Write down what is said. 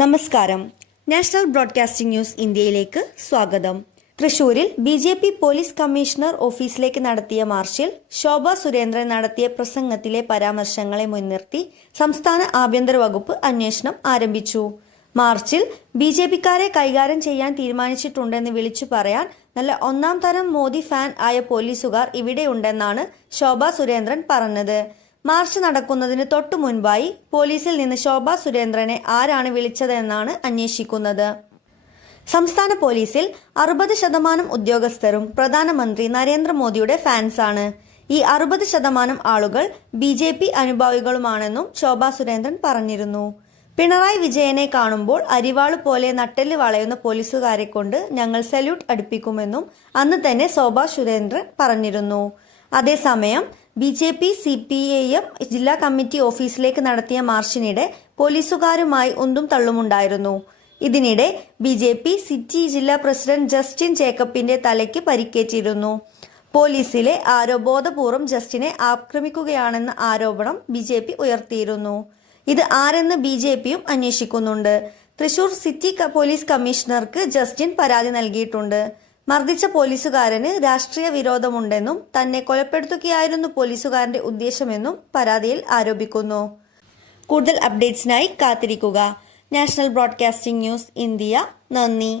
നമസ്കാരം. National broadcasting news ഇന്ത്യയിലേക്ക് സ്വാഗതം. തൃശൂരിൽ ബി.ജെ.പി. പോലീസ് കമ്മീഷണർ ഓഫീസിലേക്ക് നടത്തിയ മാർച്ചിൽ ശോഭ സുരേന്ദ്രൻ നടത്തിയ പ്രസംഗത്തിലെ പരാമർശങ്ങളെ മുൻനിർത്തി സംസ്ഥാന ആഭ്യന്തര വകുപ്പ് അന്വേഷണം ആരംഭിച്ചു. മാർച്ചിൽ ബി.ജെ.പിക്കാരെ കൈകാര്യം ചെയ്യാൻ തീരുമാനിച്ചിട്ടുണ്ടെന്ന് വിളിച്ചു പറയാൻ നല്ല ഒന്നാം തരം മോദി ഫാൻ ആയ പോലീസുകാർ ഇവിടെയുണ്ടെന്നാണ് ശോഭ സുരേന്ദ്രൻ പറഞ്ഞത്. മാർച്ച് നടക്കുന്നതിന് തൊട്ടു മുൻപായി പോലീസിൽ നിന്ന് ശോഭ സുരേന്ദ്രനെ ആരാണ് വിളിച്ചതെന്നാണ് അന്വേഷിക്കുന്നത്. സംസ്ഥാന പോലീസിൽ 60% ഉദ്യോഗസ്ഥരും പ്രധാനമന്ത്രി നരേന്ദ്രമോദിയുടെ ഫാൻസാണ്. ഈ 60% ആളുകൾ ബി.ജെ.പി. അനുഭാവികളുമാണെന്നും ശോഭ സുരേന്ദ്രൻ പറഞ്ഞിരുന്നു. പിണറായി വിജയനെ കാണുമ്പോൾ അരിവാള് പോലെ നട്ടെല്ല് വളയുന്ന പോലീസുകാരെ കൊണ്ട് ഞങ്ങൾ സല്യൂട്ട് അടുപ്പിക്കുമെന്നും അന്ന് തന്നെ ശോഭ സുരേന്ദ്രൻ പറഞ്ഞിരുന്നു. അതേസമയം ബി.ജെ.പി. CPIM ജില്ലാ കമ്മിറ്റി ഓഫീസിലേക്ക് നടത്തിയ മാർച്ചിനിടെ പോലീസുകാരുമായി ഉന്തും തള്ളുമുണ്ടായിരുന്നു. ഇതിനിടെ ബി.ജെ.പി. സിറ്റി ജില്ലാ പ്രസിഡന്റ് ജസ്റ്റിൻ ജേക്കബിന്റെ തലയ്ക്ക് പരിക്കേറ്റിരുന്നു. പോലീസിലെ ആരോ ബോധപൂർവം ജസ്റ്റിനെ ആക്രമിക്കുകയാണെന്ന ആരോപണം ബി.ജെ.പി. ഉയർത്തിയിരുന്നു. ഇത് ആരെന്ന് ബി.ജെ.പിയും അന്വേഷിക്കുന്നുണ്ട്. തൃശൂർ സിറ്റി പോലീസ് കമ്മീഷണർക്ക് ജസ്റ്റിൻ പരാതി നൽകിയിട്ടുണ്ട്. മർദ്ദിച്ച പോലീസുകാരന് രാഷ്ട്രീയ വിരോധമുണ്ടെന്നും തന്നെ കൊലപ്പെടുത്തുകയായിരുന്നു പോലീസുകാരന്റെ ഉദ്ദേശമെന്നും പരാതിയിൽ ആരോപിക്കുന്നു. കൂടുതൽ അപ്ഡേറ്റ്സിനായി കാത്തിരിക്കുക. National broadcasting news India. നന്ദി.